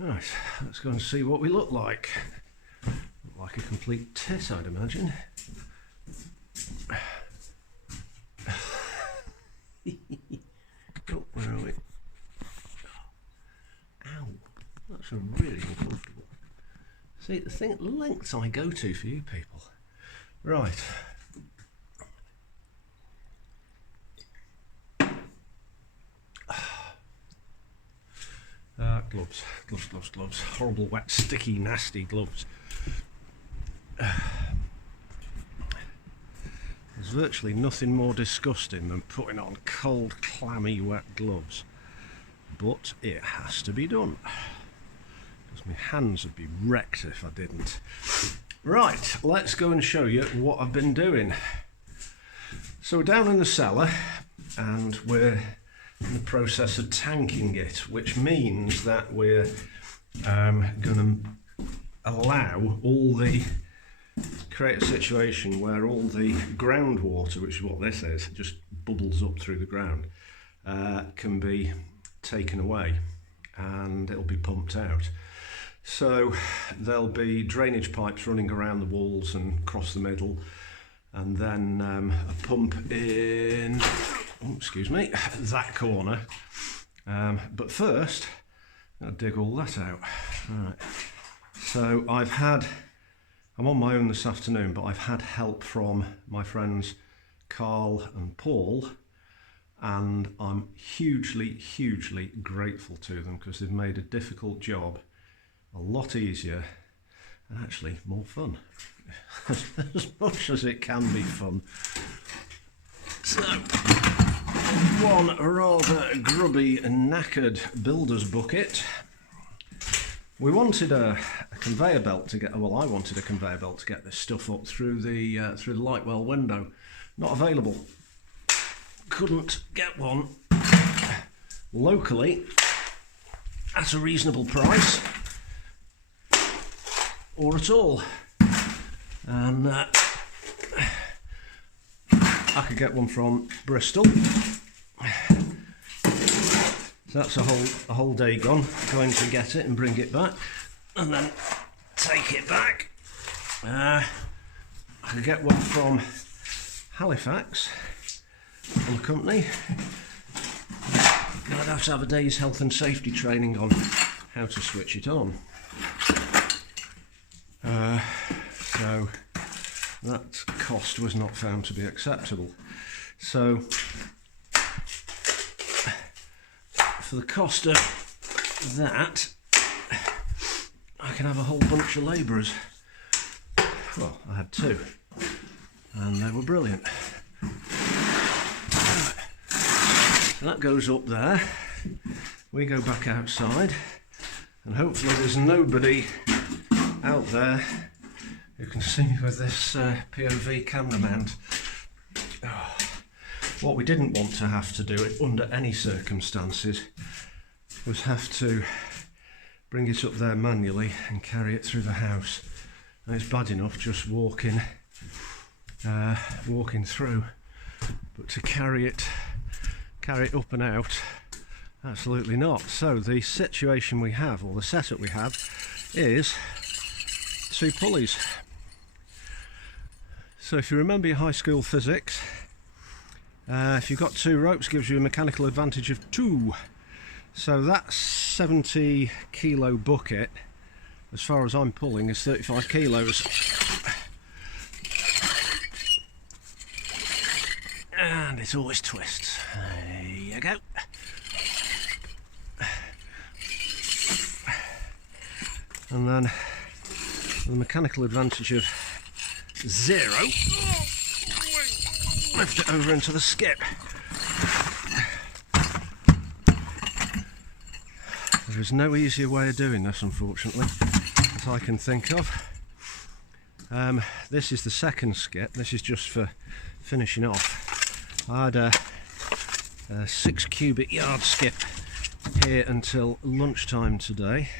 Right, let's go and see what we look like. Look like a complete tit, I'd imagine. Oh, where are we? Ow, that's really uncomfortable. See, the lengths I go to for you people. Right. Gloves. Horrible, wet, sticky, nasty gloves. There's virtually nothing more disgusting than putting on cold, clammy, wet gloves. But it has to be done. Because my hands would be wrecked if I didn't. Right, let's go and show you what I've been doing. So we're down in the cellar and we're in the process of tanking it, which means that we're going to allow create a situation where all the groundwater, which is what this is, just bubbles up through the ground, can be taken away and it'll be pumped out. So there'll be drainage pipes running around the walls and across the middle, and then a pump in, that corner. But first, I'll dig all that out. Right. So I'm on my own this afternoon, but I've had help from my friends Carl and Paul, and I'm hugely grateful to them because they've made a difficult job a lot easier and actually more fun. As much as it can be fun. So, one rather grubby and knackered builder's bucket. We wanted a conveyor belt to get, well, I wanted a conveyor belt to get this stuff up through the light well window. Not available. Couldn't get one locally at a reasonable price or at all. And I could get one from Bristol. So that's a whole day gone, going to get it and bring it back and then take it back. I could get one from Halifax, from a company. I'd have to have a day's health and safety training on how to switch it on. So that cost was not found to be acceptable. So for the cost of that, I can have a whole bunch of labourers. Well, I had two, and they were brilliant. So that goes up there. We go back outside, and hopefully there's nobody out there who can see me with this POV camera mount. Oh. What we didn't want to have to do it under any circumstances was have to bring it up there manually and carry it through the house. And it's bad enough just walking through, but to carry it up and out, absolutely not. So the situation we have, or the setup we have, is two pulleys. So if you remember your high school physics, if you've got two ropes, gives you a mechanical advantage of 2. So that 70 kilo bucket, as far as I'm pulling, is 35 kilos. And it always twists. There you go. And then the mechanical advantage of 0, lift it over into the skip. There is no easier way of doing this, unfortunately, that I can think of. This is the second skip. This is just for finishing off. I had a 6 cubic yard skip here until lunchtime today.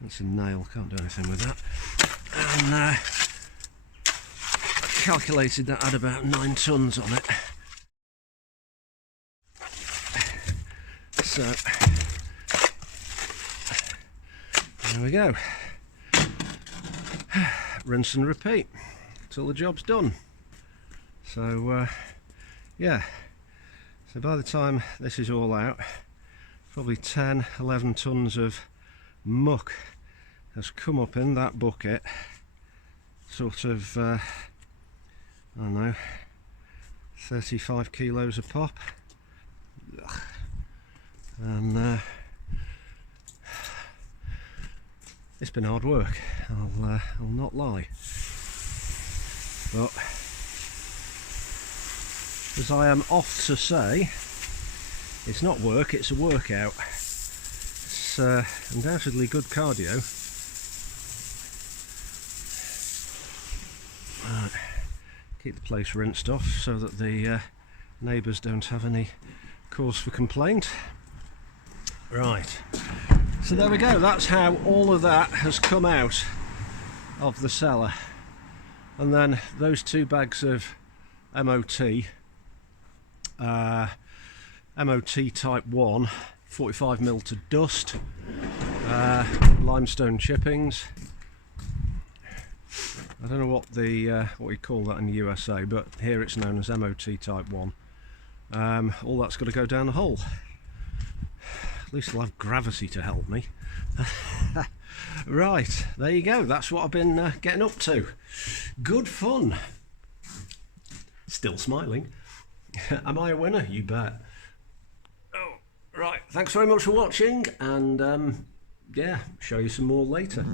That's a nail, can't do anything with that. And I calculated that had about 9 tons on it. So There we go. Rinse and repeat till the job's done. So yeah, so by the time this is all out, probably 10-11 tons of muck has come up in that bucket, sort of I don't know, 35 kilos a pop. Ugh. And it's been hard work, I'll not lie, but as I am oft to say, it's not work, it's a workout. It's undoubtedly good cardio. Right. Keep the place rinsed off so that the neighbours don't have any cause for complaint. Right, so there we go, that's how all of that has come out of the cellar. And then those 2 bags of MOT, MOT type 1, 45mm to dust, limestone chippings. I don't know what we call that in the USA, but here it's known as MOT type 1. All that's got to go down the hole. At least I'll have gravity to help me. Right, there you go, that's what I've been getting up to. Good fun. Still smiling. Am I a winner? You bet. Oh, right, thanks very much for watching, and yeah, show you some more later.